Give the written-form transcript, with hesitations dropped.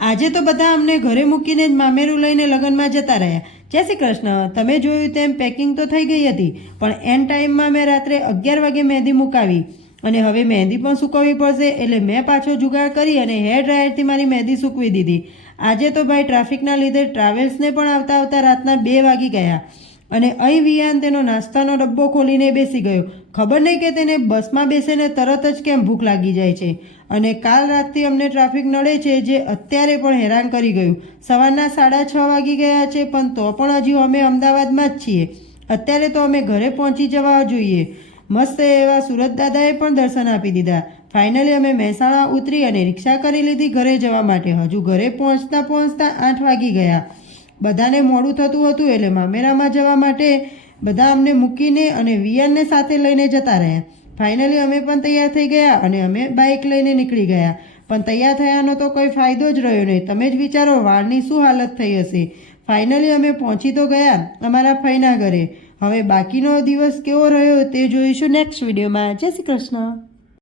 આજે તો બધા અમને ઘરે મૂકીને જ મામેરું લઈને લગ્નમાં જતા રહ્યા. જય શ્રી કૃષ્ણ. તમે જોયું તેમ પેકિંગ તો થઈ ગઈ હતી, પણ એન ટાઈમમાં મેં રાત્રે 11 વાગે મહેંદી મુકાવી અને હવે મહેંદી પણ સૂકવવી પડશે, એટલે મેં પાછો જુગાડ કરી અને હેર ડ્રાયરથી મારી મહેંદી સૂકવી દીધી. આજે તો ભાઈ ટ્રાફિકના લીધે ટ્રાવેલ્સને પણ આવતા આવતા રાતના 2 વાગી ગયા અને અહીં વિયાન તેનો નાસ્તાનો ડબ્બો ખોલીને બેસી ગયો. ખબર નહીં કે તેને બસમાં બેસીને તરત જ કેમ ભૂખ લાગી જાય છે. અને કાલ રાતથી અમને ટ્રાફિક નડે છે, જે અત્યારે પણ હેરાન કરી ગયું. સવારના 6:30 વાગી ગયા છે, પણ તો પણ હજી અમે અમદાવાદમાં જ છીએ. અત્યારે તો અમે ઘરે પહોંચી જવા જોઈએ. મસ્ત એવા સુરત દાદાએ પણ દર્શન આપી દીધા. ફાઇનલી અમે મહેસાણા ઉતરી અને રિક્ષા કરી લીધી ઘરે જવા માટે. હજુ ઘરે પહોંચતા 8 વાગી ગયા. બધાને મોડું થતું હતું, એટલે મામેરામાં જવા માટે બધા અમને મૂકીને અને વિયાનને સાથે લઈને જતા રહ્યા. ફાઇનલી અમે પણ તૈયાર થઈ ગયા અને અમે બાઇક લઈને નીકળી ગયા. પણ તૈયાર થયાનો તો કોઈ ફાયદો જ રહ્યો નહીં. તમે જ વિચારો વાળની શું હાલત થઈ હશે. ફાઇનલી અમે પહોંચી તો ગયા અમારા ફઈના ઘરે. હવે બાકીનો દિવસ કેવો રહ્યો તે જોઈશું નેક્સ્ટ વિડીયોમાં. જય શ્રી કૃષ્ણ.